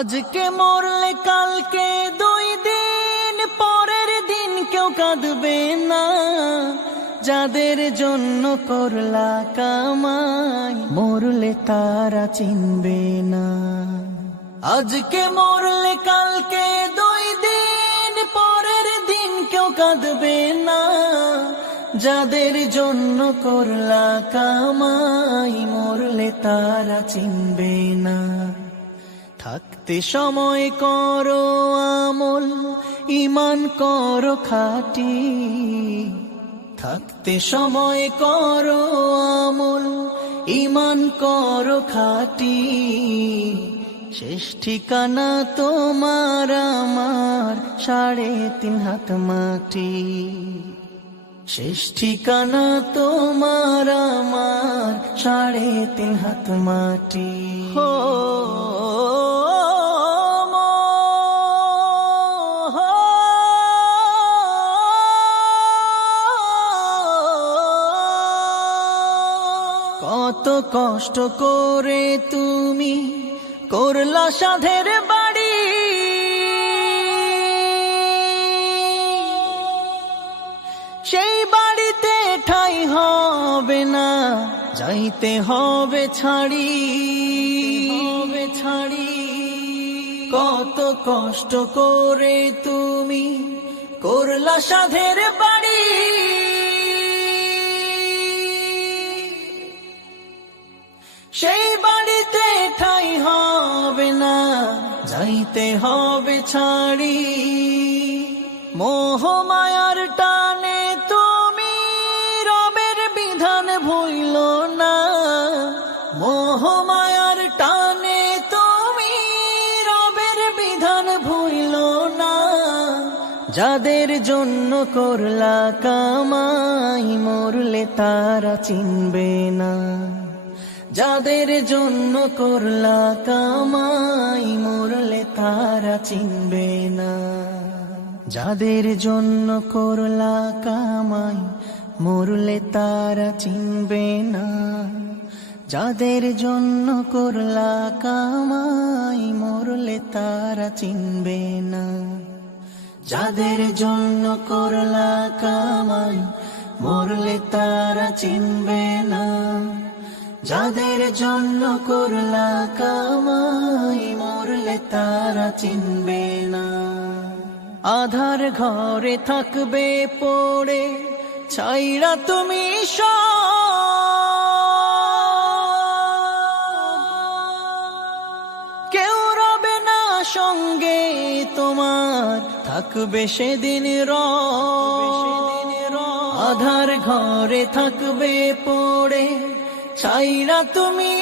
আজকে মরলে কালকে 2 দিন পরের দিন কেউ কাঁদবে না। যাদের জন্য করলা কামাই মরলে তারা চিনবে না। আজকে মরলে কালকে 2 দিন পরের দিন কেউ কাঁদবে না। যাদের জন্য করলা কামাই মরলে তারা চিনবে না। থাকতে সময় করো আমল, ঈমান করো খাঁটি। থাকতে সময় করো আমল, ঈমান করো খাঁটি। শেষ ঠিকানা তোমার আমার 3.5 হাত মাটি। শেষ ঠিকানা তোমার আমার 3.5 হাত মাটি। হো কত কষ্ট করে তুমি করলা সাধের বাড়ি। সেই বাড়িতে ঠাঁই হবে না, যাইতে হবে ছাড়ি। কত কষ্ট করে তুমি করলা সাধের বাড়ি। সেই বাড়িতে ঠাঁই হবে না, যাইতে হবে ছাড়ি। মোহ মায়ার টানে তুমি রবের বিধান ভুইলো না। মোহ মায়ার টানে তুমি রবের বিধান ভুইলো না। যাদের জন্য করলা কামাই মরলে তারা চিনবে না। যাদের জন্য করলা কামাই মরলে তারা চিনবে না। যাদের জন্য করলা কামাই মরলে তারা চিনবে না। যাদের জন্য করলা কামাই মরলে তারা চিনবে না। যাদের জন্য করলা কামাই মরলে তারা চিনবে না। যাদের জন্য করলা কামাই মরলে তারা চিনবে না। আধার ঘরে থাকবে পড়ে ছাইরা তুমি কেউ রবে না সঙ্গে তোমার, থাকবে সেদিন আধার ঘরে থাকবে পড়ে ছাইরা তুমি